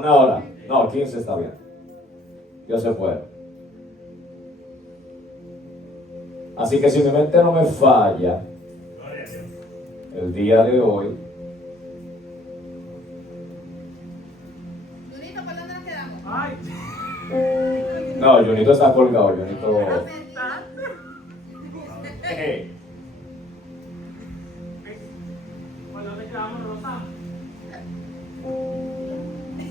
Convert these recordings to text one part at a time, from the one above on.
Una hora. No, 15 está bien. Dios se puede. Así que si mi mente no me falla, el día de hoy. Junito, ¿por dónde nos quedamos? No, Junito está colgado. Junito. ¿Por dónde quedamos, Rosa?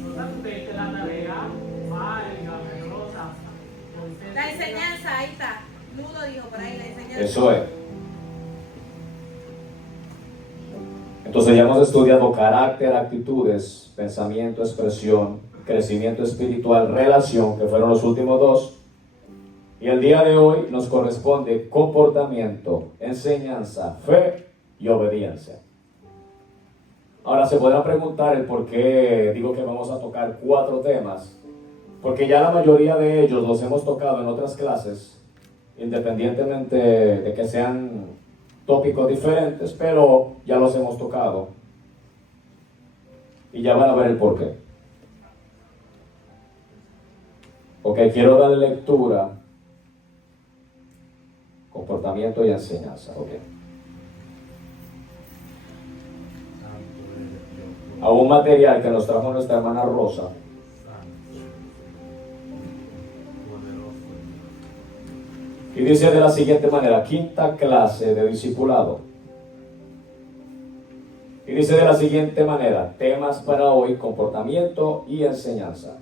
Rosa, tú te diste la tarea. Válgame, Rosa. La enseñanza, ahí está. Nudo dijo por ahí, la enseñanza. Eso es. Entonces ya hemos estudiado carácter, actitudes, pensamiento, expresión, crecimiento espiritual, relación, que fueron los últimos dos. Y el día de hoy nos corresponde comportamiento, enseñanza, fe y obediencia. Ahora se podrá preguntar el por qué digo que vamos a tocar 4 temas, porque ya la mayoría de ellos los hemos tocado en otras clases, independientemente de que sean tópicos diferentes, pero ya los hemos tocado y ya van a ver el por qué. Ok, quiero darle lectura, comportamiento y enseñanza. Ok. A un material que nos trajo nuestra hermana Rosa. Y dice de la siguiente manera, 5ª clase de discipulado. Y dice de la siguiente manera, temas para hoy, comportamiento y enseñanza.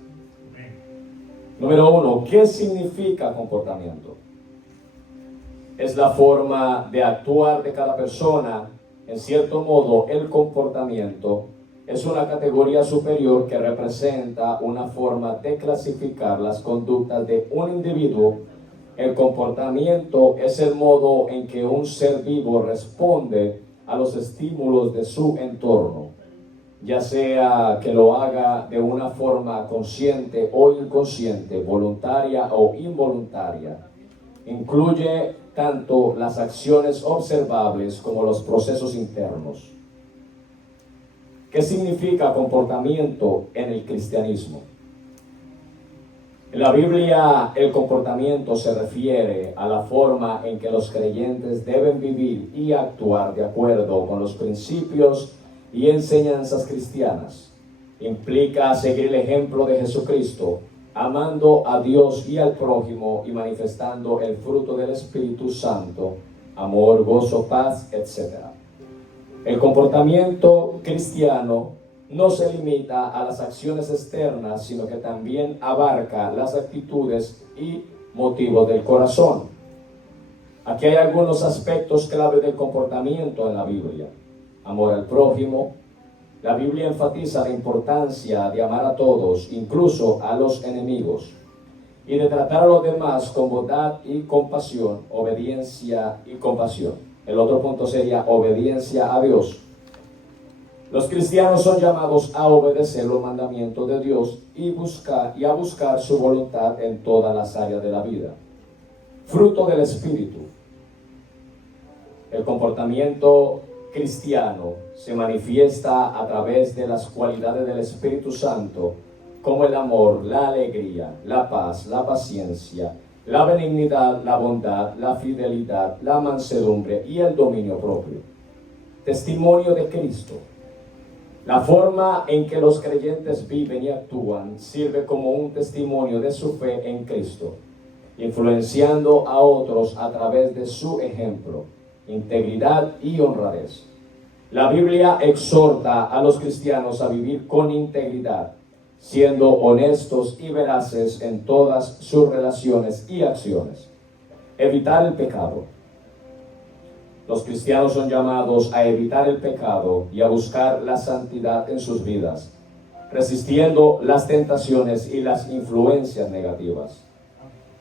Número 1, ¿qué significa comportamiento? Es la forma de actuar de cada persona. En cierto modo, el comportamiento es una categoría superior que representa una forma de clasificar las conductas de un individuo. El comportamiento es el modo en que un ser vivo responde a los estímulos de su entorno, ya sea que lo haga de una forma consciente o inconsciente, voluntaria o involuntaria. Incluye tanto las acciones observables como los procesos internos. ¿Qué significa comportamiento en el cristianismo? En la Biblia, el comportamiento se refiere a la forma en que los creyentes deben vivir y actuar de acuerdo con los principios y enseñanzas cristianas. Implica seguir el ejemplo de Jesucristo, amando a Dios y al prójimo y manifestando el fruto del Espíritu Santo, amor, gozo, paz, etc. El comportamiento cristiano no se limita a las acciones externas, sino que también abarca las actitudes y motivos del corazón. Aquí hay algunos aspectos clave del comportamiento en la Biblia. Amor al prójimo. La Biblia enfatiza la importancia de amar a todos, incluso a los enemigos, y de tratar a los demás con bondad y compasión, obediencia y compasión. El otro punto sería obediencia a Dios. Los cristianos son llamados a obedecer los mandamientos de Dios y a buscar su voluntad en todas las áreas de la vida. Fruto del Espíritu. El comportamiento cristiano se manifiesta a través de las cualidades del Espíritu Santo, como el amor, la alegría, la paz, la paciencia, la benignidad, la bondad, la fidelidad, la mansedumbre y el dominio propio. Testimonio de Cristo. La forma en que los creyentes viven y actúan sirve como un testimonio de su fe en Cristo, influenciando a otros a través de su ejemplo, integridad y honradez. La Biblia exhorta a los cristianos a vivir con integridad, siendo honestos y veraces en todas sus relaciones y acciones. Evitar el pecado. Los cristianos son llamados a evitar el pecado y a buscar la santidad en sus vidas, resistiendo las tentaciones y las influencias negativas.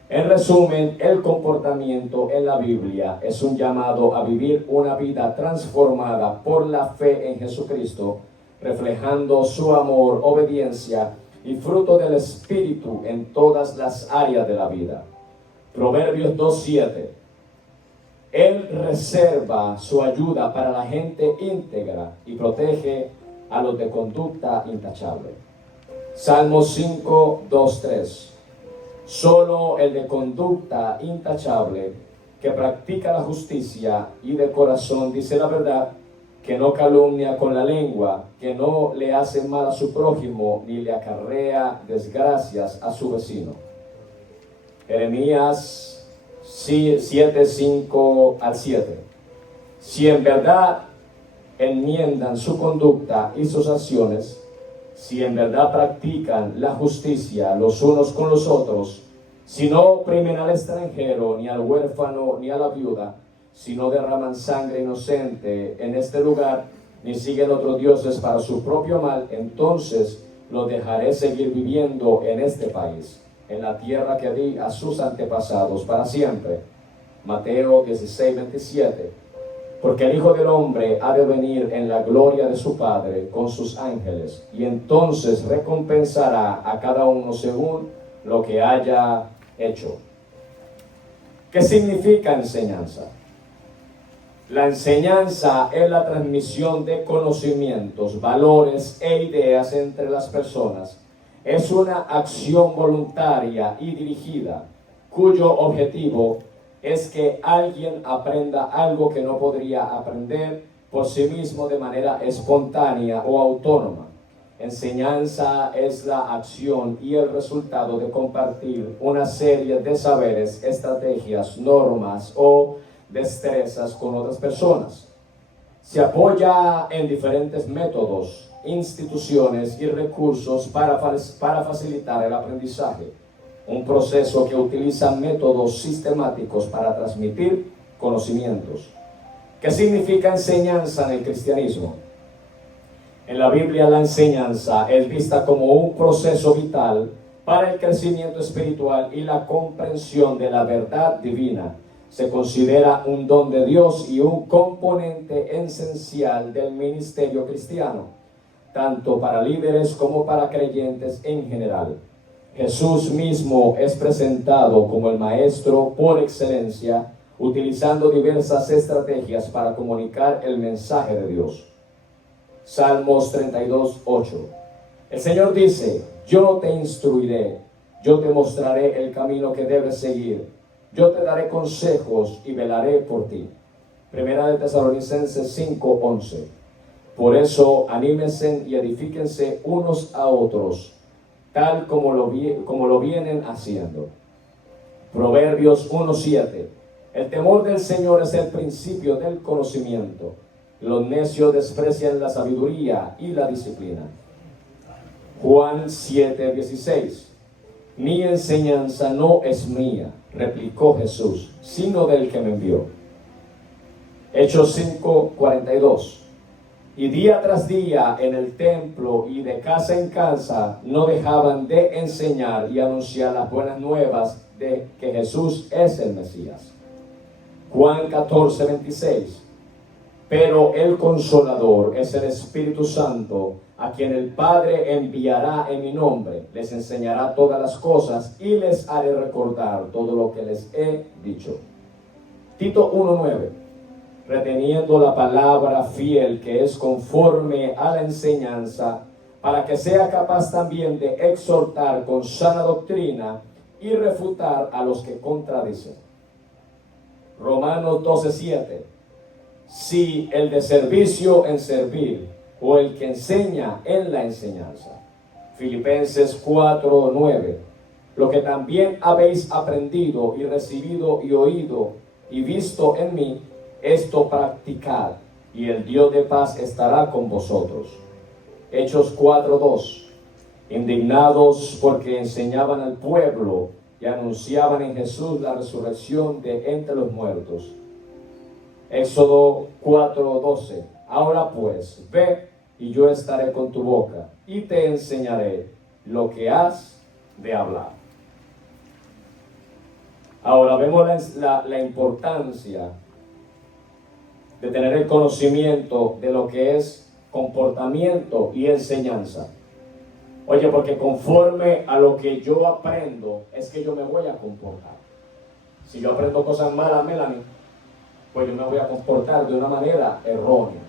En resumen, el comportamiento en la Biblia es un llamado a vivir una vida transformada por la fe en Jesucristo, reflejando su amor, obediencia y fruto del Espíritu en todas las áreas de la vida. Proverbios 2:7. Él reserva su ayuda para la gente íntegra y protege a los de conducta intachable. Salmo 5, 2, 3. Solo el de conducta intachable, que practica la justicia y de corazón dice la verdad, que no calumnia con la lengua, que no le hace mal a su prójimo, ni le acarrea desgracias a su vecino. Jeremías 7, 5 al 7. Si en verdad enmiendan su conducta y sus acciones, si en verdad practican la justicia los unos con los otros, si no oprimen al extranjero, ni al huérfano, ni a la viuda, si no derraman sangre inocente en este lugar, ni siguen otros dioses para su propio mal, entonces los dejaré seguir viviendo en este país, en la tierra que di a sus antepasados para siempre. Mateo 16, 27. Porque el Hijo del Hombre ha de venir en la gloria de su Padre con sus ángeles, y entonces recompensará a cada uno según lo que haya hecho. ¿Qué significa enseñanza? La enseñanza es la transmisión de conocimientos, valores e ideas entre las personas. Es una acción voluntaria y dirigida, cuyo objetivo es que alguien aprenda algo que no podría aprender por sí mismo de manera espontánea o autónoma. Enseñanza es la acción y el resultado de compartir una serie de saberes, estrategias, normas o destrezas con otras personas. Se apoya en diferentes métodos, instituciones y recursos para facilitar el aprendizaje. Un proceso que utiliza métodos sistemáticos para transmitir conocimientos. ¿Qué significa enseñanza en el cristianismo? En la Biblia la enseñanza es vista como un proceso vital para el crecimiento espiritual y la comprensión de la verdad divina. Se considera un don de Dios y un componente esencial del ministerio cristiano, tanto para líderes como para creyentes en general. Jesús mismo es presentado como el maestro por excelencia, utilizando diversas estrategias para comunicar el mensaje de Dios. Salmos 32, 8. El Señor dice: yo te instruiré, yo te mostraré el camino que debes seguir, yo te daré consejos y velaré por ti. Primera de Tesalonicenses 5, 11. Por eso anímense y edifíquense unos a otros, tal como lo vienen haciendo. Proverbios 1:7. El temor del Señor es el principio del conocimiento. Los necios desprecian la sabiduría y la disciplina. Juan 7:16. Mi enseñanza no es mía, replicó Jesús, sino del que me envió. Hechos 5:42. Y día tras día en el templo y de casa en casa no dejaban de enseñar y anunciar las buenas nuevas de que Jesús es el Mesías. Juan 14:26. Pero el Consolador es el Espíritu Santo, a quien el Padre enviará en mi nombre. Les enseñará todas las cosas y les haré recordar todo lo que les he dicho. Tito 1:9. Reteniendo la palabra fiel que es conforme a la enseñanza, para que sea capaz también de exhortar con sana doctrina y refutar a los que contradicen. Romanos 12:7. Si el de servicio en servir, o el que enseña en la enseñanza. Filipenses 4:9. Lo que también habéis aprendido y recibido y oído y visto en mí, esto practicad, y el Dios de paz estará con vosotros. Hechos 4:2. Indignados porque enseñaban al pueblo y anunciaban en Jesús la resurrección de entre los muertos. Éxodo 4:12. Ahora pues, ve y yo estaré con tu boca y te enseñaré lo que has de hablar. Ahora vemos la importancia de tener el conocimiento de lo que es comportamiento y enseñanza. Oye, porque conforme a lo que yo aprendo es que yo me voy a comportar. Si yo aprendo cosas malas, Melanie, pues yo me voy a comportar de una manera errónea.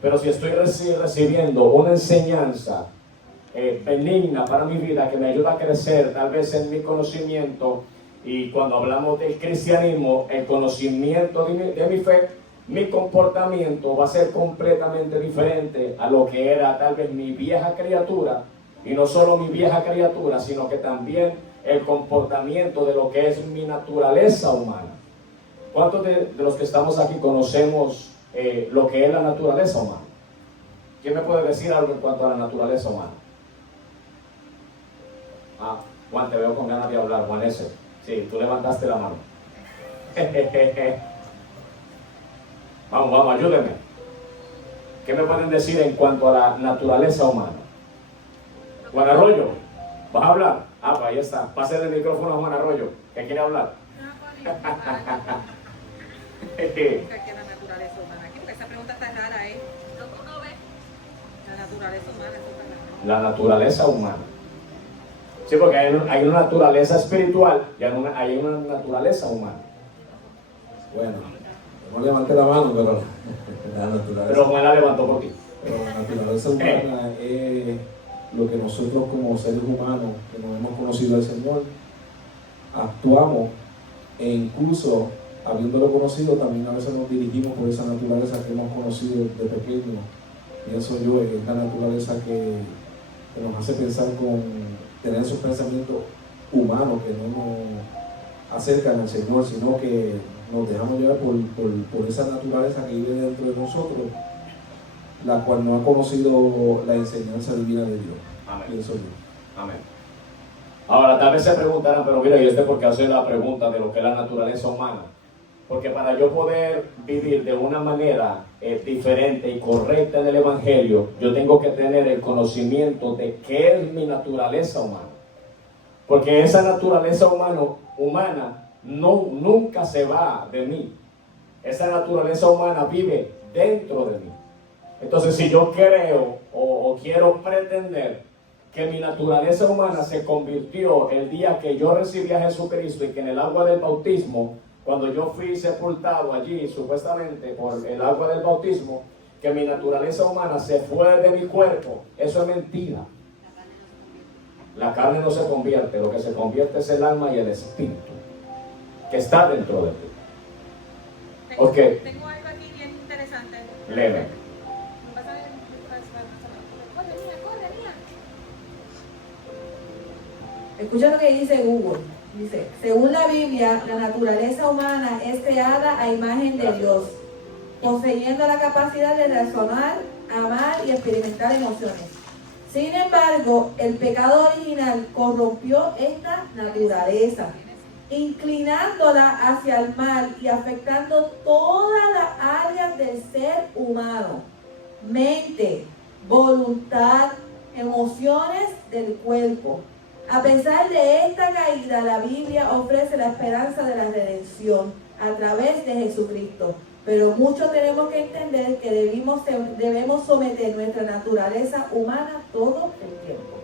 Pero si estoy recibiendo una enseñanza benigna para mi vida, que me ayuda a crecer tal vez en mi conocimiento. Y cuando hablamos del cristianismo, el conocimiento de mi fe, mi comportamiento va a ser completamente diferente a lo que era tal vez mi vieja criatura. Y no solo mi vieja criatura, sino que también el comportamiento de lo que es mi naturaleza humana. ¿Cuántos de los que estamos aquí conocemos lo que es la naturaleza humana? ¿Quién me puede decir algo en cuanto a la naturaleza humana? Juan, te veo con ganas de hablar, Juan S. Sí, tú levantaste la mano. Vamos, ayúdenme. ¿Qué me pueden decir en cuanto a la naturaleza humana? Juan Arroyo, ¿vas a hablar? Pues ahí está. Pásale el micrófono a Juan Arroyo, que quiere hablar. ¿Qué es la naturaleza humana? Porque esa pregunta está rara, ¿eh? ¿Uno ve? La naturaleza humana, eso está raro. La naturaleza humana. Sí, porque hay una naturaleza espiritual y hay una naturaleza humana. Bueno, no levanté la mano, pero la naturaleza. Pero Juan la levantó por ti. Pero la naturaleza humana es lo que nosotros como seres humanos que nos hemos conocido al Señor actuamos, e incluso habiéndolo conocido también a veces nos dirigimos por esa naturaleza que hemos conocido de pequeño. Pienso yo, es la naturaleza que nos hace pensar tener esos pensamientos humanos que no nos acercan al Señor, sino que nos dejamos llevar por esa naturaleza que vive dentro de nosotros, la cual no ha conocido la enseñanza divina de Dios. Amén. Pienso yo. Amén. Ahora, tal vez se preguntarán, pero mira, ¿y por qué hace la pregunta de lo que es la naturaleza humana? Porque para yo poder vivir de una manera diferente y correcta en el Evangelio, yo tengo que tener el conocimiento de qué es mi naturaleza humana. Porque esa naturaleza humana nunca se va de mí. Esa naturaleza humana vive dentro de mí. Entonces, si yo creo o quiero pretender que mi naturaleza humana se convirtió el día que yo recibí a Jesucristo y que en el agua del bautismo, cuando yo fui sepultado allí supuestamente por el agua del bautismo, que mi naturaleza humana se fue de mi cuerpo, eso es mentira. La carne no se convierte, lo que se convierte es el alma y el espíritu que está dentro de ti. Tengo algo aquí bien interesante. Léeme. Escucha lo que dice Google. Dice, según la Biblia, la naturaleza humana es creada a imagen de Dios, poseyendo la capacidad de razonar, amar y experimentar emociones. Sin embargo, el pecado original corrompió esta naturaleza, inclinándola hacia el mal y afectando todas las áreas del ser humano: mente, voluntad, emociones del cuerpo. A pesar de esta caída, la Biblia ofrece la esperanza de la redención a través de Jesucristo. Pero muchos tenemos que entender que debemos someter nuestra naturaleza humana todo el tiempo.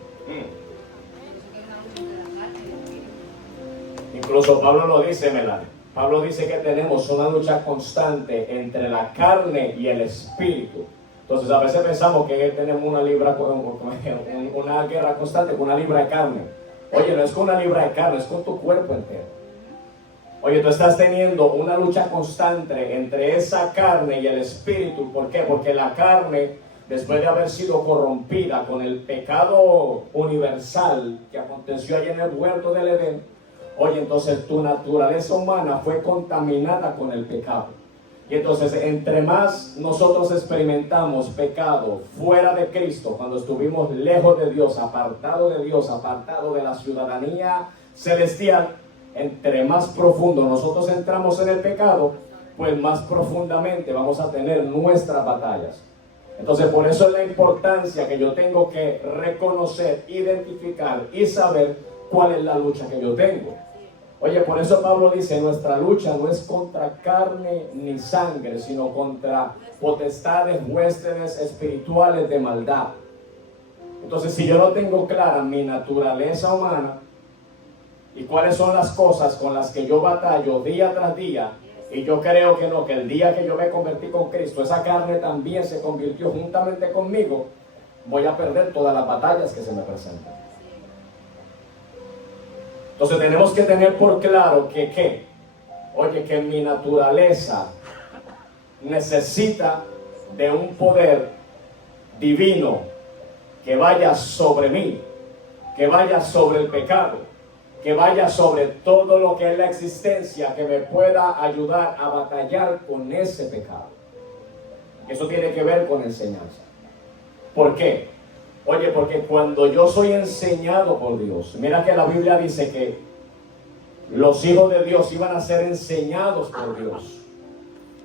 Incluso Pablo lo dice, Melanie. Pablo dice que tenemos una lucha constante entre la carne y el espíritu. Entonces a veces pensamos que tenemos una guerra constante con una libra de carne. Oye, no es con una libra de carne, es con tu cuerpo entero. Oye, tú estás teniendo una lucha constante entre esa carne y el espíritu. ¿Por qué? Porque la carne, después de haber sido corrompida con el pecado universal que aconteció allí en el huerto del Edén, oye, entonces tu naturaleza humana fue contaminada con el pecado. Y entonces, entre más nosotros experimentamos pecado fuera de Cristo, cuando estuvimos lejos de Dios, apartado de la ciudadanía celestial, entre más profundo nosotros entramos en el pecado, pues más profundamente vamos a tener nuestras batallas. Entonces, por eso es la importancia que yo tengo que reconocer, identificar y saber cuál es la lucha que yo tengo. Oye, por eso Pablo dice, nuestra lucha no es contra carne ni sangre, sino contra potestades, huestes espirituales de maldad. Entonces, si yo no tengo clara mi naturaleza humana y cuáles son las cosas con las que yo batallo día tras día, y yo creo que no, que el día que yo me convertí con Cristo, esa carne también se convirtió juntamente conmigo, voy a perder todas las batallas que se me presentan. Entonces tenemos que tener por claro que mi naturaleza necesita de un poder divino que vaya sobre mí, que vaya sobre el pecado, que vaya sobre todo lo que es la existencia, que me pueda ayudar a batallar con ese pecado. Eso tiene que ver con enseñanza. ¿Por qué? Oye, porque cuando yo soy enseñado por Dios, mira que la Biblia dice que los hijos de Dios iban a ser enseñados por Dios.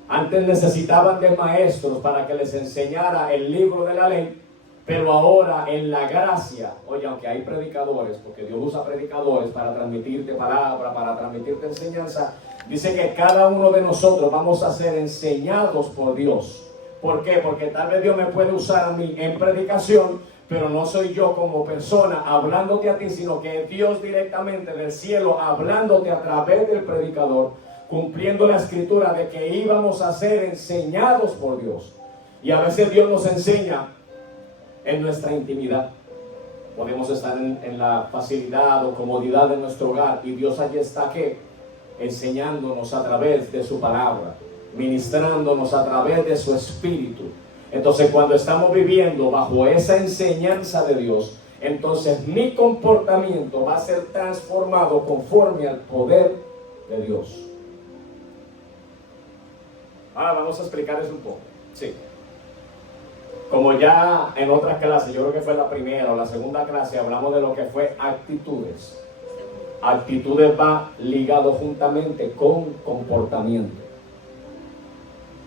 Antes necesitaban de maestros para que les enseñara el libro de la ley, pero ahora en la gracia, oye, aunque hay predicadores, porque Dios usa predicadores para transmitirte palabra, para transmitirte enseñanza, dice que cada uno de nosotros vamos a ser enseñados por Dios. ¿Por qué? Porque tal vez Dios me puede usar a mí en predicación, pero no soy yo como persona hablándote a ti, sino que es Dios directamente del cielo hablándote a través del predicador, cumpliendo la escritura de que íbamos a ser enseñados por Dios. Y a veces Dios nos enseña en nuestra intimidad. Podemos estar en la facilidad o comodidad de nuestro hogar y Dios allí está ¿qué? Enseñándonos a través de su palabra, ministrándonos a través de su espíritu. Entonces cuando estamos viviendo bajo esa enseñanza de Dios, entonces mi comportamiento va a ser transformado conforme al poder de Dios. Ahora vamos a explicar eso un poco. Sí. Como ya en otras clases, yo creo que fue la primera o la segunda clase, hablamos de lo que fue actitudes. Actitudes va ligado juntamente con comportamiento.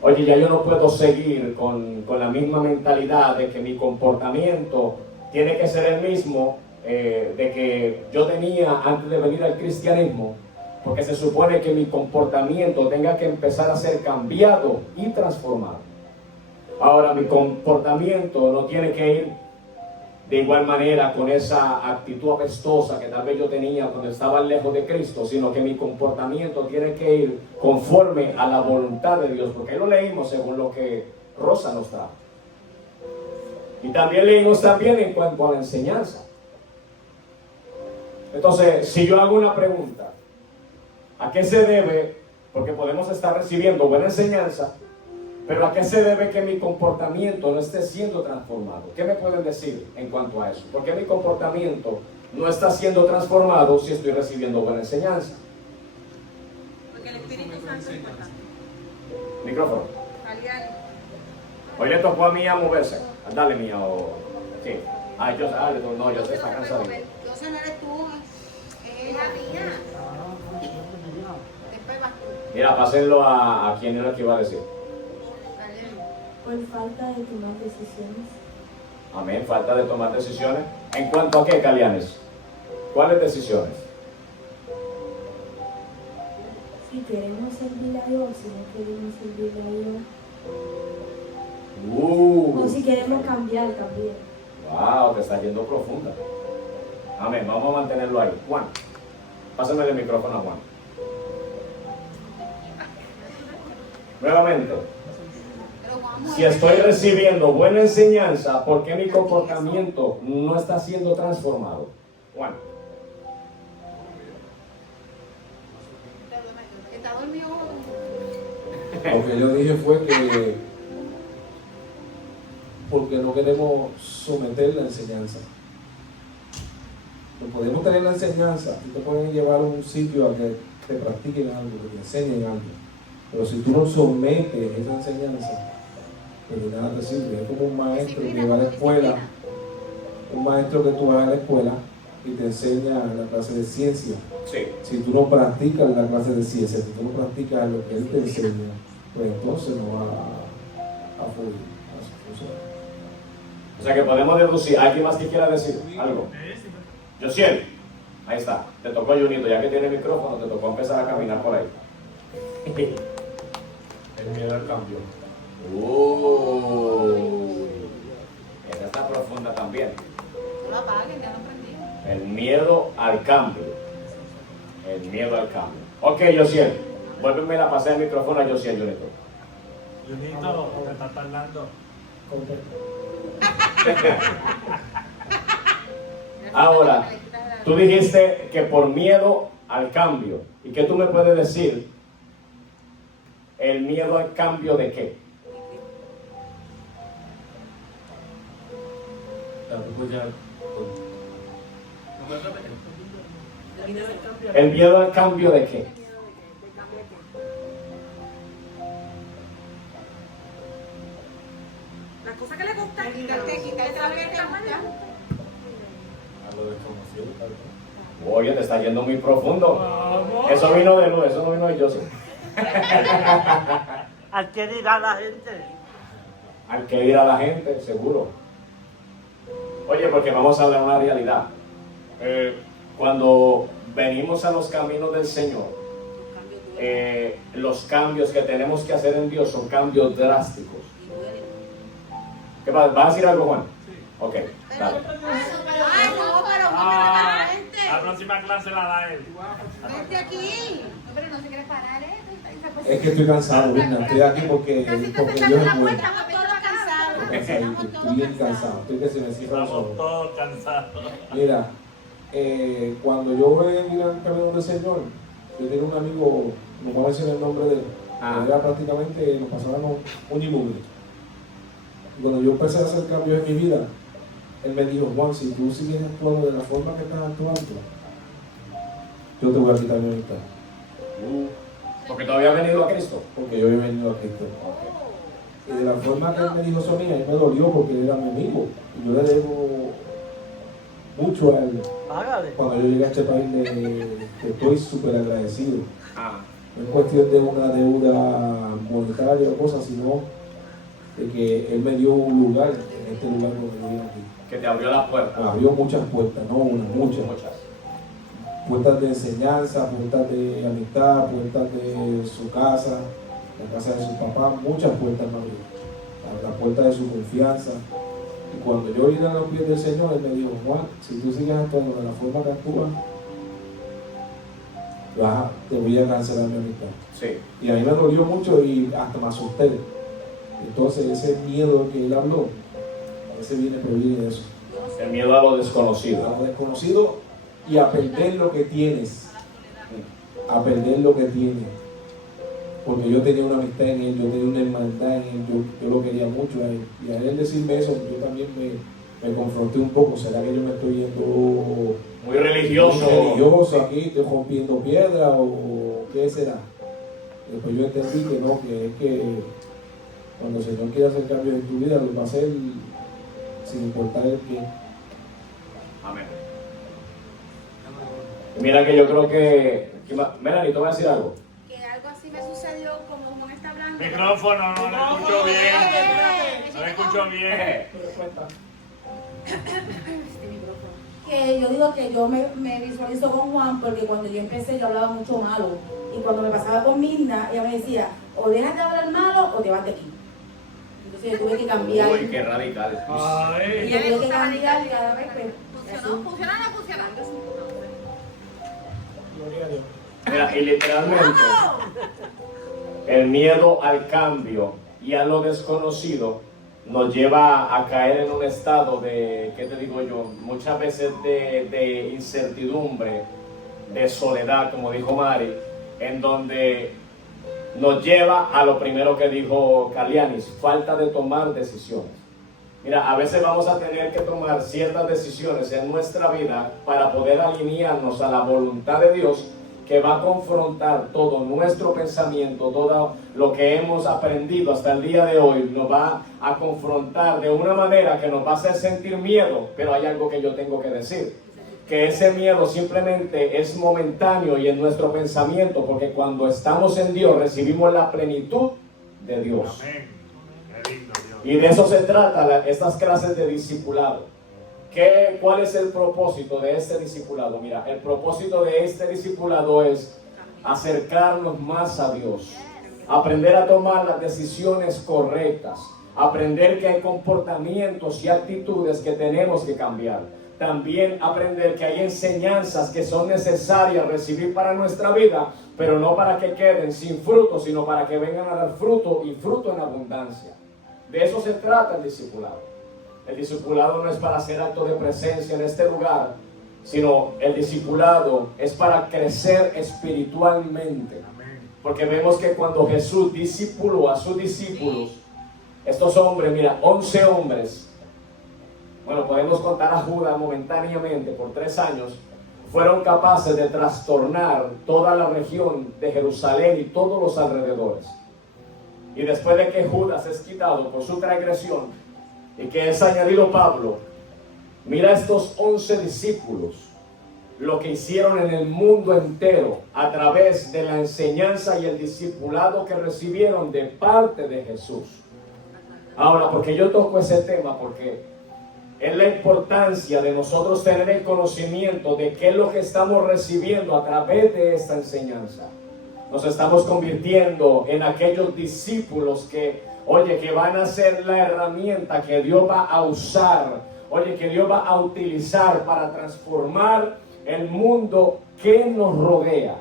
Oye, ya yo no puedo seguir con la misma mentalidad de que mi comportamiento tiene que ser el mismo de que yo tenía antes de venir al cristianismo, porque se supone que mi comportamiento tenga que empezar a ser cambiado y transformado. Ahora, mi comportamiento no tiene que ir de igual manera con esa actitud apestosa que tal vez yo tenía cuando estaba lejos de Cristo, sino que mi comportamiento tiene que ir conforme a la voluntad de Dios, porque ahí lo leímos según lo que Rosa nos trajo. Y también leímos también en cuanto a la enseñanza. Entonces, si yo hago una pregunta, ¿a qué se debe? Porque podemos estar recibiendo buena enseñanza, pero ¿a qué se debe que mi comportamiento no esté siendo transformado? ¿Qué me pueden decir en cuanto a eso? ¿Por qué mi comportamiento no está siendo transformado si estoy recibiendo buena enseñanza? Porque el Espíritu Santo es importante. Micrófono. Aliar. Hoy le tocó a Mía moverse. Dale, Mía. Sí. Yo te está cansado. Yo sé, no eres tú, es la mía. Después vas tú. Mira, pásenlo a quien era el que iba a decir. Por falta de tomar decisiones. Amén, falta de tomar decisiones. ¿En cuanto a qué, Calianes? ¿Cuáles decisiones? Si queremos servir a Dios, si no queremos servir a Dios. O si queremos cambiar también. Wow, te está yendo profunda. Amén, vamos a mantenerlo ahí. Juan, pásame el micrófono a Juan. Nuevamente. Si estoy recibiendo buena enseñanza, ¿por qué mi comportamiento no está siendo transformado? Juan. ¿Está dormido? Lo que yo dije fue que porque no queremos someter la enseñanza. No podemos tener la enseñanza y te pueden llevar a un sitio a que te practiquen algo, que te enseñen algo. Pero si tú no sometes esa enseñanza, pues de nada te sirve. Es como un maestro que va a la escuela, un maestro que tú vas a la escuela y te enseña la clase de ciencia. Sí. Si tú no practicas la clase de ciencia, si tú no practicas lo que él te enseña, pues entonces no va a fluir, a funcionar. O sea que podemos deducir. ¿Alguien más que quiera decir algo? Josiel, ahí está. Te tocó, Junito, ya que tiene el micrófono, te tocó empezar a caminar por ahí. El miedo al cambio. Esa está profunda también. No lo apaguen, ya lo prendí. El miedo al cambio. El miedo al cambio. Ok, Josiel. Vuélveme a pasar el micrófono a Josiel, Junito. Junito, te está tardando. Ahora, tú dijiste que por miedo al cambio. ¿Y qué tú me puedes decir? ¿El miedo al cambio de qué? ¿El miedo al cambio de qué? Las cosas que le gustan. Quitarte algo que te gusta. A lo desconocido, tal vez. Oye, te está yendo muy profundo. Vamos. Eso vino de Luz, eso no vino de Joseph. Al que dirá la gente. Al que ir a la gente, seguro. Oye, porque vamos a hablar una realidad. Cuando venimos a los caminos del Señor, los cambios que tenemos que hacer en Dios son cambios drásticos. ¿Qué pasa? ¿Vas a decir algo, Juan? Ok, dale. Ay, no, pero Ah, vente. la próxima clase la da él. Vente aquí. No, pero no se quiere parar, ¿eh? Es que estoy cansado, Virna. Estoy aquí porque Casi te Dios cerrando es la bueno. puerta, estamos todos cansados. Cansadito, estoy bien cansado. Estoy que se me cierran los Estamos ojos. todos cansados. Mira, cuando yo voy a ir al camino del Señor, yo tenía un amigo, no voy a mencionar el nombre de él, era prácticamente, nos pasábamos un inmune. Y cuando yo empecé a hacer cambios en mi vida, él me dijo: Juan, si tú sigues actuando de la forma que estás actuando, yo te voy a quitar mi amistad. Porque todavía ha venido a Cristo. Porque yo he venido a Cristo. Y de la forma que él me dijo eso a mí me dolió porque él era mi amigo. Y yo le debo mucho a él. Hágale. Cuando yo llegué a este país, le estoy súper agradecido. Ah, No es cuestión de una deuda monetaria o cosas, sino de que él me dio un lugar en este lugar donde yo vine aquí. que te abrió la puerta. Abrió muchas puertas, no una, muchas. Muchas. Puertas de enseñanza, puertas de amistad, puertas de su casa, la casa de su papá, muchas puertas me abrió. La puerta de su confianza. Y cuando yo vine a los pies del Señor, Él me dijo: Juan, si tú sigues actuando de la forma que actúas, te voy a cancelar mi amistad. Sí. Y a mí me dolió mucho y hasta me asusté. Entonces ese miedo que Él habló, a veces proviene de eso. El miedo a lo desconocido. A lo desconocido y a perder lo que tienes. A perder lo que tienes. Porque yo tenía una amistad en él, yo tenía una hermandad en él, yo lo quería mucho a él. Y a él decirme eso, yo también me confronté un poco. ¿Será que yo me estoy yendo Muy religioso. muy religioso aquí, estoy rompiendo piedra o qué será? Después yo entendí que no, que es que cuando el Señor quiere hacer cambios en tu vida, lo va a hacer sin importar el qué. Amén. Mira que yo creo que... Melanie, ¿tú vas a decir algo? Que algo así me sucedió como Juan está hablando. Micrófono, no le escucho bien. No le escucho bien. Este micrófono. Que yo digo que yo me visualizo con Juan porque cuando yo empecé yo hablaba mucho malo y cuando me pasaba con Mirna ella me decía: o dejas de hablar malo o te vas de aquí. Entonces yo tuve que cambiar. Uy, qué radical. Y Ay. yo tuve que cambiar cada vez pues, ¿Funcionó? ¿Funcionó o no funcionó? Mira, y literalmente, el miedo al cambio y a lo desconocido nos lleva a caer en un estado de, ¿qué te digo yo? Muchas veces de incertidumbre, de soledad, como dijo Mari, en donde nos lleva a lo primero que dijo Calianis: falta de tomar decisiones. Mira, a veces vamos a tener que tomar ciertas decisiones en nuestra vida para poder alinearnos a la voluntad de Dios, que va a confrontar todo nuestro pensamiento, todo lo que hemos aprendido hasta el día de hoy, nos va a confrontar de una manera que nos va a hacer sentir miedo. Pero hay algo que yo tengo que decir, que ese miedo simplemente es momentáneo y en nuestro pensamiento, porque cuando estamos en Dios recibimos la plenitud de Dios. Amén. Qué lindo Dios. Y de eso se trata estas clases de discipulado. ¿Cuál es el propósito de este discipulado? Mira, el propósito de este discipulado es acercarnos más a Dios, aprender a tomar las decisiones correctas, aprender que hay comportamientos y actitudes que tenemos que cambiar. También aprender que hay enseñanzas que son necesarias recibir para nuestra vida, pero no para que queden sin fruto, sino para que vengan a dar fruto y fruto en abundancia. De eso se trata el discipulado. El discipulado no es para hacer acto de presencia en este lugar, sino el discipulado es para crecer espiritualmente. Porque vemos que cuando Jesús discipuló a sus discípulos, estos hombres, mira, 11 hombres, bueno, podemos contar a Judas momentáneamente por 3 años, fueron capaces de trastornar toda la región de Jerusalén y todos los alrededores. Y después de que Judas es quitado por su transgresión y que es añadido Pablo, mira estos 11 discípulos, lo que hicieron en el mundo entero a través de la enseñanza y el discipulado que recibieron de parte de Jesús. Ahora, porque yo toco ese tema, porque es la importancia de nosotros tener el conocimiento de qué es lo que estamos recibiendo a través de esta enseñanza. Nos estamos convirtiendo en aquellos discípulos que, oye, que van a ser la herramienta que Dios va a usar, oye, que Dios va a utilizar para transformar el mundo que nos rodea.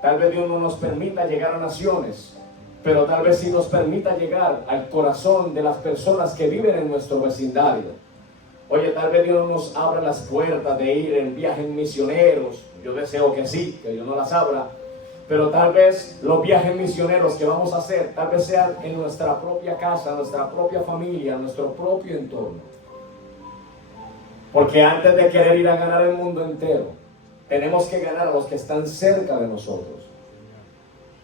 Tal vez Dios no nos permita llegar a naciones, pero tal vez sí nos permita llegar al corazón de las personas que viven en nuestro vecindario. Oye, tal vez Dios nos abra las puertas de ir en viajes misioneros. Yo deseo que sí, que Dios no las abra. Pero tal vez los viajes misioneros que vamos a hacer, tal vez sean en nuestra propia casa, nuestra propia familia, nuestro propio entorno. Porque antes de querer ir a ganar el mundo entero, tenemos que ganar a los que están cerca de nosotros.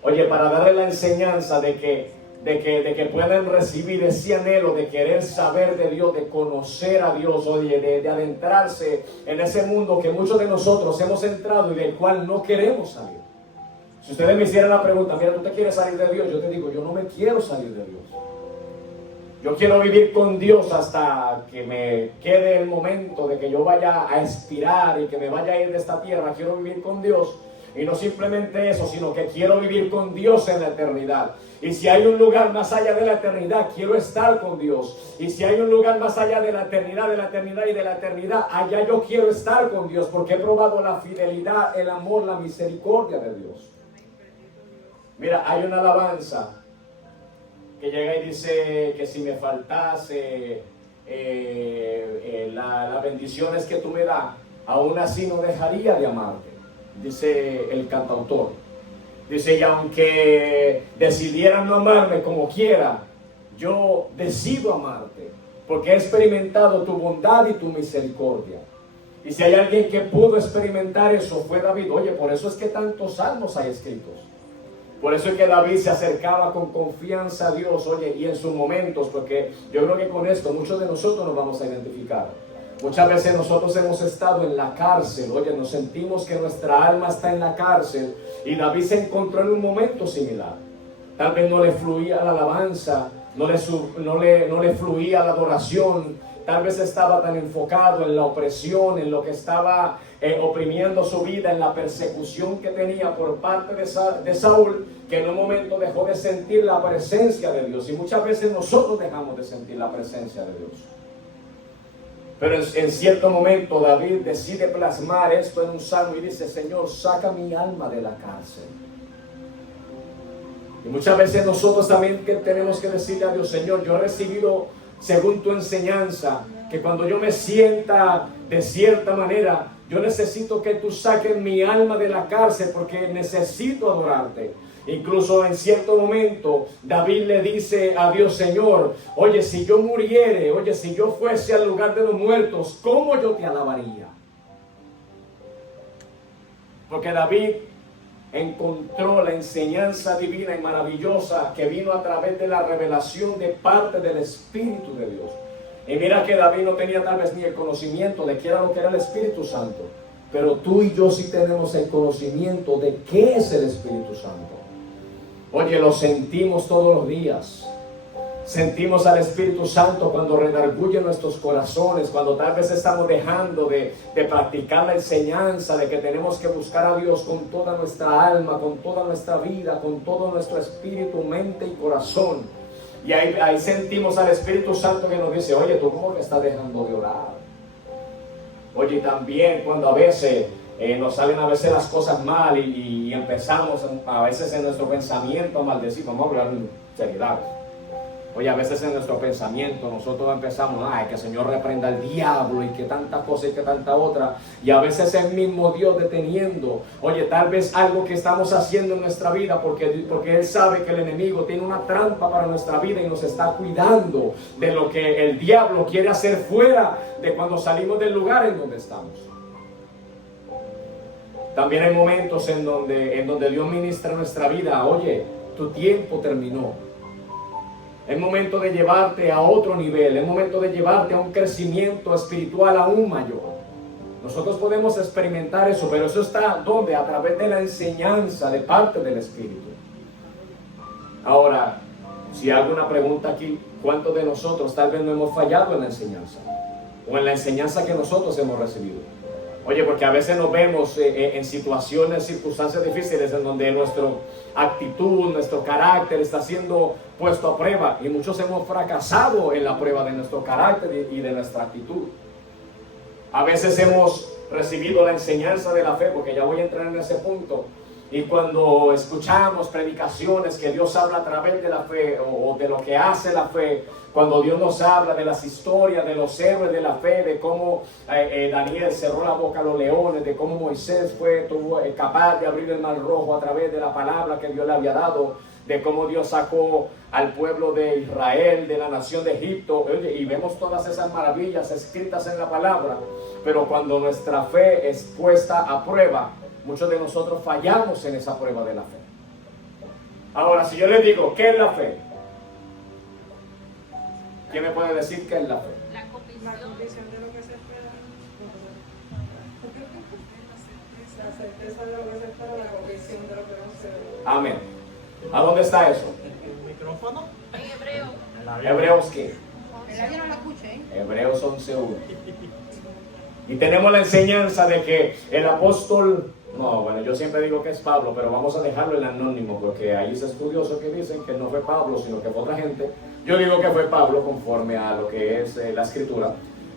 Oye, para darle la enseñanza de que puedan recibir ese anhelo de querer saber de Dios, de conocer a Dios, oye, de adentrarse en ese mundo que muchos de nosotros hemos entrado y del cual no queremos salir. Si ustedes me hicieran la pregunta, mira, ¿tú te quieres salir de Dios? Yo te digo, yo no me quiero salir de Dios. Yo quiero vivir con Dios hasta que me quede el momento de que yo vaya a expirar y que me vaya a ir de esta tierra. Quiero vivir con Dios. Y no simplemente eso, sino que quiero vivir con Dios en la eternidad. Y si hay un lugar más allá de la eternidad, quiero estar con Dios. Y si hay un lugar más allá de la eternidad y de la eternidad, allá yo quiero estar con Dios, porque he probado la fidelidad, el amor, la misericordia de Dios. Mira, hay una alabanza que llega y dice que si me faltase las bendiciones que tú me das, aún así no dejaría de amarte. Dice el cantautor. Dice, y aunque decidieran no amarme como quiera, yo decido amarte, porque he experimentado tu bondad y tu misericordia. Y si hay alguien que pudo experimentar eso, fue David. Oye, por eso es que tantos salmos hay escritos. Por eso es que David se acercaba con confianza a Dios, oye, y en sus momentos, porque yo creo que con esto muchos de nosotros nos vamos a identificar. Muchas veces nosotros hemos estado en la cárcel, oye, nos sentimos que nuestra alma está en la cárcel, y David se encontró en un momento similar. Tal vez no le fluía la alabanza, no le fluía la adoración, tal vez estaba tan enfocado en la opresión, en lo que estaba oprimiendo su vida, en la persecución que tenía por parte de Saúl, que en un momento dejó de sentir la presencia de Dios. Y muchas veces nosotros dejamos de sentir la presencia de Dios. Pero en cierto momento David decide plasmar esto en un salmo y dice, Señor, saca mi alma de la cárcel. Y muchas veces nosotros también tenemos que decirle a Dios, Señor, yo he recibido según tu enseñanza, que cuando yo me sienta de cierta manera, yo necesito que tú saques mi alma de la cárcel, porque necesito adorarte. Incluso en cierto momento David le dice a Dios, Señor, oye, si yo muriere, oye, si yo fuese al lugar de los muertos, ¿cómo yo te alabaría? Porque David encontró la enseñanza divina y maravillosa que vino a través de la revelación de parte del Espíritu de Dios. Y mira que David no tenía tal vez ni el conocimiento de qué era lo que era el Espíritu Santo, pero tú y yo sí tenemos el conocimiento de qué es el Espíritu Santo. Oye, lo sentimos todos los días. Sentimos al Espíritu Santo cuando redarguye nuestros corazones, cuando tal vez estamos dejando de practicar la enseñanza de que tenemos que buscar a Dios con toda nuestra alma, con toda nuestra vida, con todo nuestro espíritu, mente y corazón. Y ahí sentimos al Espíritu Santo que nos dice, oye, ¿tú cómo me estás dejando de orar? Oye, también cuando a veces nos salen a veces las cosas mal y empezamos a veces en nuestro pensamiento a maldecir, vamos a hablar en seriedad. Oye, a veces en nuestro pensamiento nosotros empezamos, ay, que el Señor reprenda al diablo y que tanta cosa y que tanta otra. Y a veces el mismo Dios deteniendo, oye, tal vez algo que estamos haciendo en nuestra vida porque Él sabe que el enemigo tiene una trampa para nuestra vida y nos está cuidando de lo que el diablo quiere hacer fuera de cuando salimos del lugar en donde estamos. También hay momentos en donde Dios ministra nuestra vida, oye, tu tiempo terminó. Es momento de llevarte a otro nivel, es momento de llevarte a un crecimiento espiritual aún mayor. Nosotros podemos experimentar eso, pero eso está ¿dónde? A través de la enseñanza de parte del Espíritu. Ahora, si hago una pregunta aquí, ¿cuántos de nosotros tal vez no hemos fallado en la enseñanza? O en la enseñanza que nosotros hemos recibido. Oye, porque a veces nos vemos en situaciones, circunstancias difíciles en donde nuestra actitud, nuestro carácter está siendo puesto a prueba y muchos hemos fracasado en la prueba de nuestro carácter y de nuestra actitud. A veces hemos recibido la enseñanza de la fe, porque ya voy a entrar en ese punto, y cuando escuchamos predicaciones que Dios habla a través de la fe o de lo que hace la fe, cuando Dios nos habla de las historias de los héroes de la fe, de cómo Daniel cerró la boca a los leones, de cómo Moisés fue capaz de abrir el mar rojo a través de la palabra que Dios le había dado, de cómo Dios sacó al pueblo de Israel de la nación de Egipto, y vemos todas esas maravillas escritas en la palabra, pero cuando nuestra fe es puesta a prueba, muchos de nosotros fallamos en esa prueba de la fe. Ahora, si yo les digo, ¿qué es la fe? ¿Quién me puede decir qué es la fe? La convicción de lo que se espera. La certeza de lo que se espera, la convicción de lo que no se ve. Amén. ¿A dónde está eso? ¿El micrófono? En hebreo. ¿Hebreos qué? ¿Verdad que no la escuché? Hebreos 11:1. Y tenemos la enseñanza de que el apóstol, no, bueno, yo siempre digo que es Pablo, pero vamos a dejarlo en anónimo, porque hay estudiosos que dicen que no fue Pablo, sino que fue otra gente. Yo digo que fue Pablo conforme a lo que es la escritura,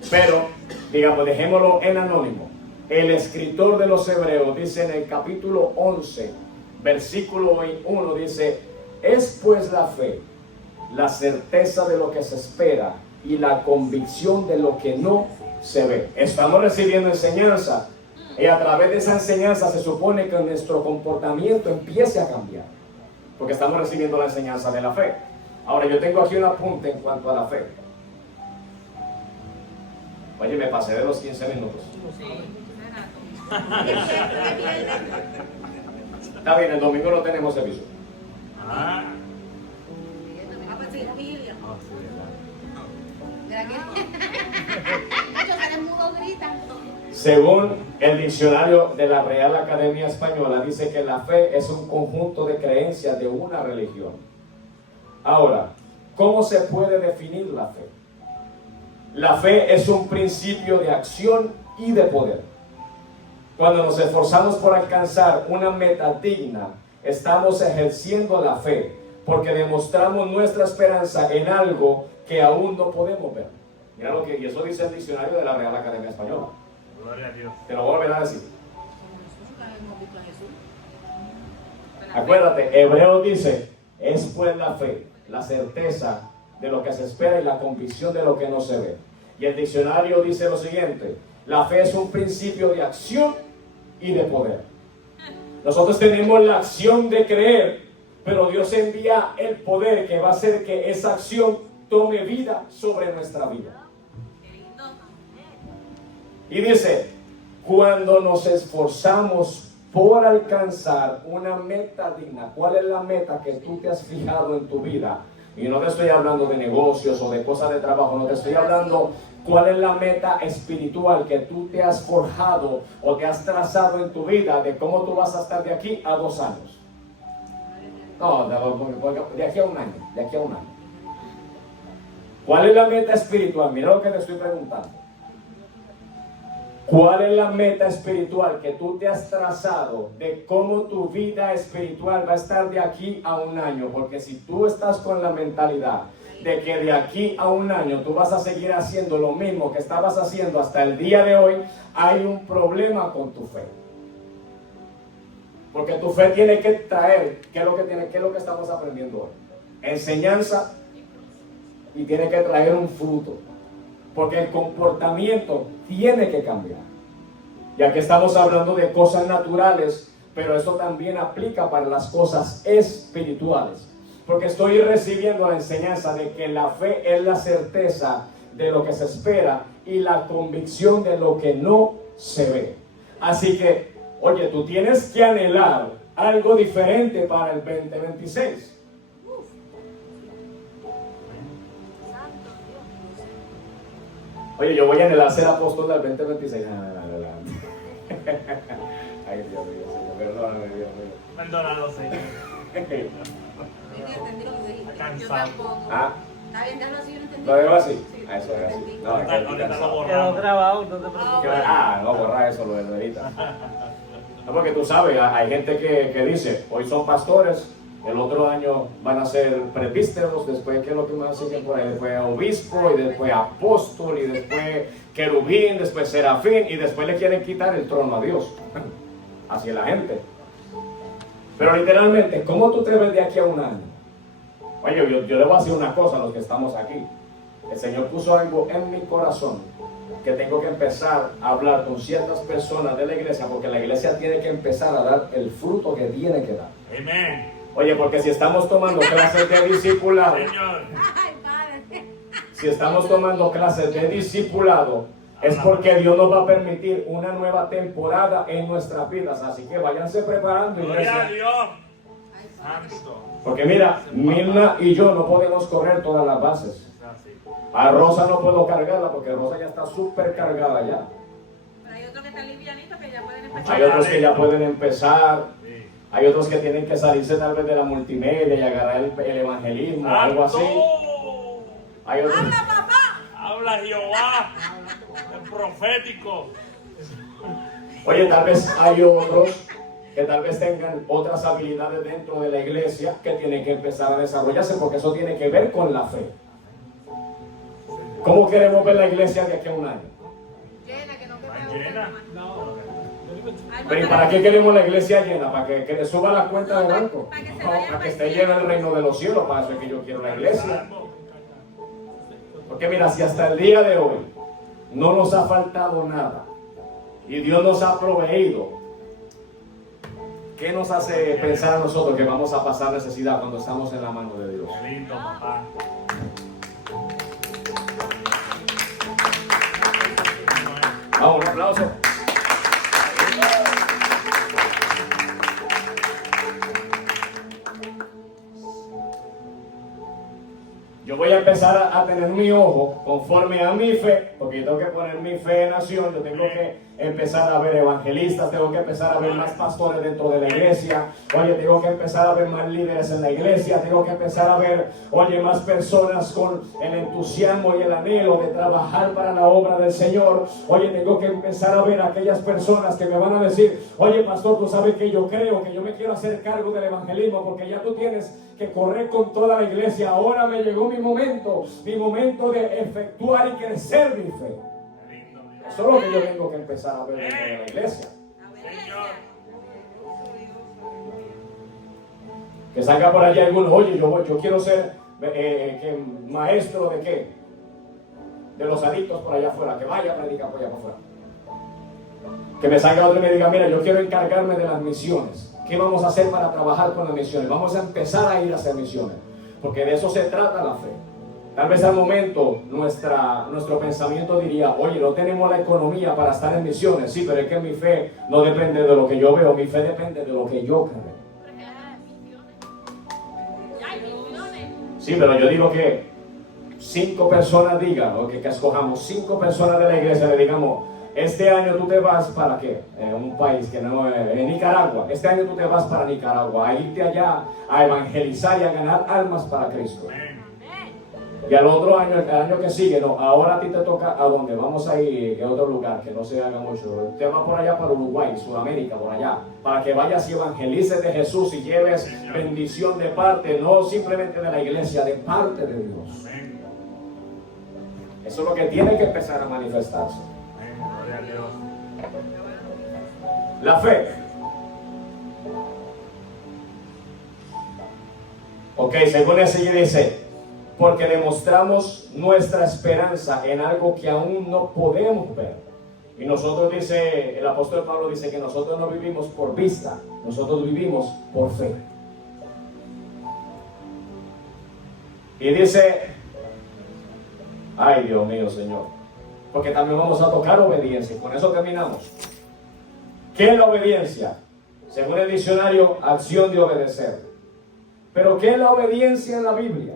pero, digamos, dejémoslo en anónimo. El escritor de los Hebreos dice en el capítulo 11, versículo 1, dice, es pues la fe, la certeza de lo que se espera y la convicción de lo que no se ve. Estamos recibiendo enseñanza y a través de esa enseñanza se supone que nuestro comportamiento empiece a cambiar, porque estamos recibiendo la enseñanza de la fe. Ahora yo tengo aquí un apunte en cuanto a la fe. Oye, me pasé de los 15 minutos. Está bien, el domingo no tenemos servicio. Ah, ¿Verdad que? Ellos salen mudos, gritan. Según el diccionario de la Real Academia Española, dice que la fe es un conjunto de creencias de una religión. Ahora, ¿cómo se puede definir la fe? La fe es un principio de acción y de poder. Cuando nos esforzamos por alcanzar una meta digna, estamos ejerciendo la fe, porque demostramos nuestra esperanza en algo que aún no podemos ver. Mira lo que, y eso dice el diccionario de la Real Academia Española. gloria a Dios. Te lo voy a volver a decir. Acuérdate, Hebreo dice, es pues la fe, la certeza de lo que se espera y la convicción de lo que no se ve. Y el diccionario dice lo siguiente, la fe es un principio de acción y de poder. Nosotros tenemos la acción de creer, pero Dios envía el poder que va a hacer que esa acción tome vida sobre nuestra vida. Y dice, cuando nos esforzamos por alcanzar una meta digna, ¿cuál es la meta que tú te has fijado en tu vida? Y no te estoy hablando de negocios o de cosas de trabajo, no te estoy hablando cuál es la meta espiritual que tú te has forjado o te has trazado en tu vida de cómo tú vas a estar de aquí a 2 años. No, de aquí a un año, de aquí a un año. ¿Cuál es la meta espiritual? Mira lo que te estoy preguntando. ¿Cuál es la meta espiritual que tú te has trazado de cómo tu vida espiritual va a estar de aquí a un año? Porque si tú estás con la mentalidad de que de aquí a un año tú vas a seguir haciendo lo mismo que estabas haciendo hasta el día de hoy, hay un problema con tu fe. Porque tu fe tiene que traer, ¿qué es lo que estamos aprendiendo hoy? Enseñanza y tiene que traer un fruto. Porque el comportamiento tiene que cambiar. Ya que estamos hablando de cosas naturales, pero eso también aplica para las cosas espirituales. Porque estoy recibiendo la enseñanza de que la fe es la certeza de lo que se espera y la convicción de lo que no se ve. Así que, oye, tú tienes que anhelar algo diferente para el 2026. Oye, yo voy a anhelar ser apóstol del 2026. Ay, Dios mío, Señor, perdóname, Dios mío. Perdónalo, Señor. Entendí lo que dijiste. Está Yo cansado. tampoco. Ah, Está bien, déjalo así, yo no entendí. ¿lo dejo así? Sí, Ah, eso es así. entendí. No, es que estoy Ahorita lo cansado. borramos. Quedó grabado, no te preocupes. No, borra eso, lo de ahorita. No, porque tú sabes, hay gente que dice, hoy son pastores, el otro año van a ser presbíteros, después, ¿qué es lo que más siguen por ahí? Después obispo, y después apóstol, y después querubín, después serafín, y después le quieren quitar el trono a Dios. Así es la gente. Pero literalmente, ¿cómo tú te ves de aquí a un año? Oye, yo debo hacer una cosa a los que estamos aquí. El Señor puso algo en mi corazón que tengo que empezar a hablar con ciertas personas de la iglesia, porque la iglesia tiene que empezar a dar el fruto que tiene que dar. Amén. Oye, porque si estamos tomando clases de discipulado, Señor. Ay, padre. si estamos tomando clases de discipulado, es porque Dios nos va a permitir una nueva temporada en nuestras vidas. Así que váyanse preparando, Gloria a iglesia. Dios. Ay, padre. Santo. Porque mira, Mirna y yo no podemos correr todas las bases. Es así. A Rosa no puedo cargarla porque Rosa ya está súper cargada ya. Pero hay otros que están livianitos que ya pueden empezar. Hay otros que ya pueden empezar. Sí. Hay otros que tienen que salirse tal vez de la multimedia y agarrar el evangelismo o algo así. ¡Santo! Hay otros, Habla Jehová. El profético. oye, tal vez hay otros que tal vez tengan otras habilidades dentro de la iglesia que tienen que empezar a desarrollarse porque eso tiene que ver con la fe. ¿Cómo queremos ver la iglesia de aquí a un año? Llena, que no quepa Está una llena. más. No, Ay, Pero ¿y para qué queremos la iglesia llena? ¿Para que le suba la cuenta de banco? Para que se No, vaya para que esté creciendo. lleno el reino de los cielos. Para eso es que yo quiero la iglesia. Porque mira, si hasta el día de hoy no nos ha faltado nada y Dios nos ha proveído, ¿qué nos hace pensar a nosotros que vamos a pasar necesidad cuando estamos en la mano de Dios? Qué lindo, papá. Vamos, un aplauso. Yo voy a empezar a tener mi ojo conforme a mi fe, porque yo tengo que poner mi fe en acción, yo tengo que empezar a ver evangelistas, tengo que empezar a ver más pastores dentro de la iglesia, oye, tengo que empezar a ver más líderes en la iglesia, tengo que empezar a ver, oye, más personas con el entusiasmo y el anhelo de trabajar para la obra del Señor, oye, tengo que empezar a ver a aquellas personas que me van a decir, oye, pastor, tú sabes que yo creo que yo me quiero hacer cargo del evangelismo, porque ya tú tienes que correr con toda la iglesia, ahora me llegó mi momento de efectuar y crecer mi fe. Qué lindo, Dios. Eso es lo que yo tengo que empezar a ver dentro de la iglesia. Señor. Que salga por allá algunos, oye, yo quiero ser maestro de qué? De los adictos por allá afuera, que vaya a predicar por allá afuera. Que me salga otro y me diga, mira, yo quiero encargarme de las misiones. ¿Qué vamos a hacer para trabajar con las misiones? Vamos a empezar a ir a hacer misiones. Porque de eso se trata la fe. Tal vez al momento nuestro pensamiento diría, oye, no tenemos la economía para estar en misiones. Sí, pero es que mi fe no depende de lo que yo veo, mi fe depende de lo que yo creo. Sí, pero yo digo que 5 personas digan, o que escojamos 5 personas de la iglesia, le digamos, este año tú te vas para qué, un país que no es Nicaragua, este año tú te vas para Nicaragua, a irte allá a evangelizar y a ganar almas para Cristo. Y al otro año, el año que sigue, no, ahora a ti te toca a dónde, vamos a ir a otro lugar que no se haga mucho, te vas por allá para Uruguay, Sudamérica, por allá, para que vayas y evangelices de Jesús y lleves bendición de parte, no simplemente de la iglesia, de parte de Dios. Amén. Eso es lo que tiene que empezar a manifestarse. Amén. Gloria a Dios. La fe. Ok, según ese dice, porque demostramos nuestra esperanza en algo que aún no podemos ver. Y nosotros, dice, el apóstol Pablo dice que nosotros no vivimos por vista, nosotros vivimos por fe. Y dice, ay Dios mío, Señor, porque también vamos a tocar obediencia, y con eso terminamos. ¿Qué es la obediencia? Según el diccionario, acción de obedecer. Pero ¿qué es la obediencia en la Biblia?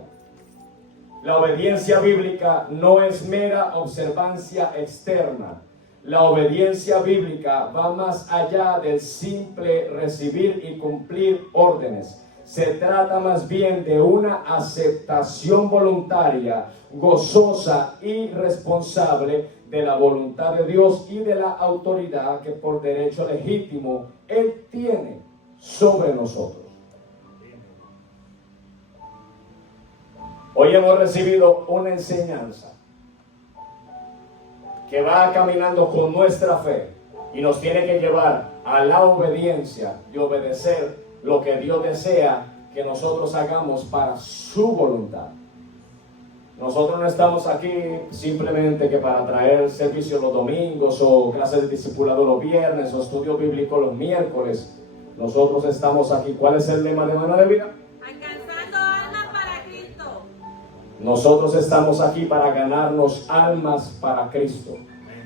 La obediencia bíblica no es mera observancia externa. La obediencia bíblica va más allá del simple recibir y cumplir órdenes. Se trata más bien de una aceptación voluntaria, gozosa y responsable de la voluntad de Dios y de la autoridad que por derecho legítimo Él tiene sobre nosotros. Hoy hemos recibido una enseñanza que va caminando con nuestra fe y nos tiene que llevar a la obediencia y obedecer lo que Dios desea que nosotros hagamos para su voluntad. Nosotros no estamos aquí simplemente que para traer servicio los domingos o clases de discipulado los viernes o estudio bíblico los miércoles. Nosotros estamos aquí. ¿Cuál es el lema de Maná de Vida? Alcanzando almas para Cristo. Nosotros estamos aquí para ganarnos almas para Cristo.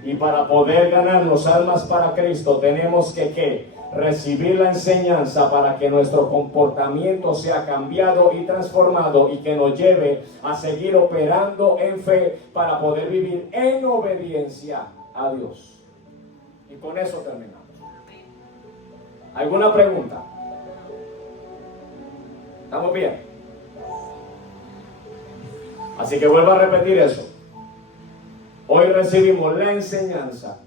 Y para poder ganarnos almas para Cristo tenemos que recibir la enseñanza para que nuestro comportamiento sea cambiado y transformado y que nos lleve a seguir operando en fe para poder vivir en obediencia a Dios. Y con eso terminamos. ¿Alguna pregunta? ¿Estamos bien? Así que vuelvo a repetir eso. Hoy recibimos la enseñanza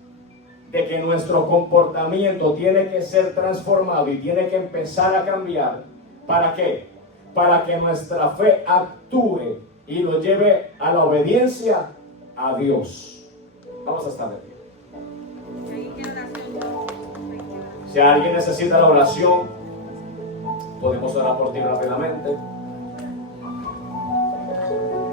de que nuestro comportamiento tiene que ser transformado y tiene que empezar a cambiar. ¿Para qué? Para que nuestra fe actúe y lo lleve a la obediencia a Dios. Vamos a estar de pie. ¿Alguien quiere oración? Si alguien necesita la oración, podemos orar por ti rápidamente.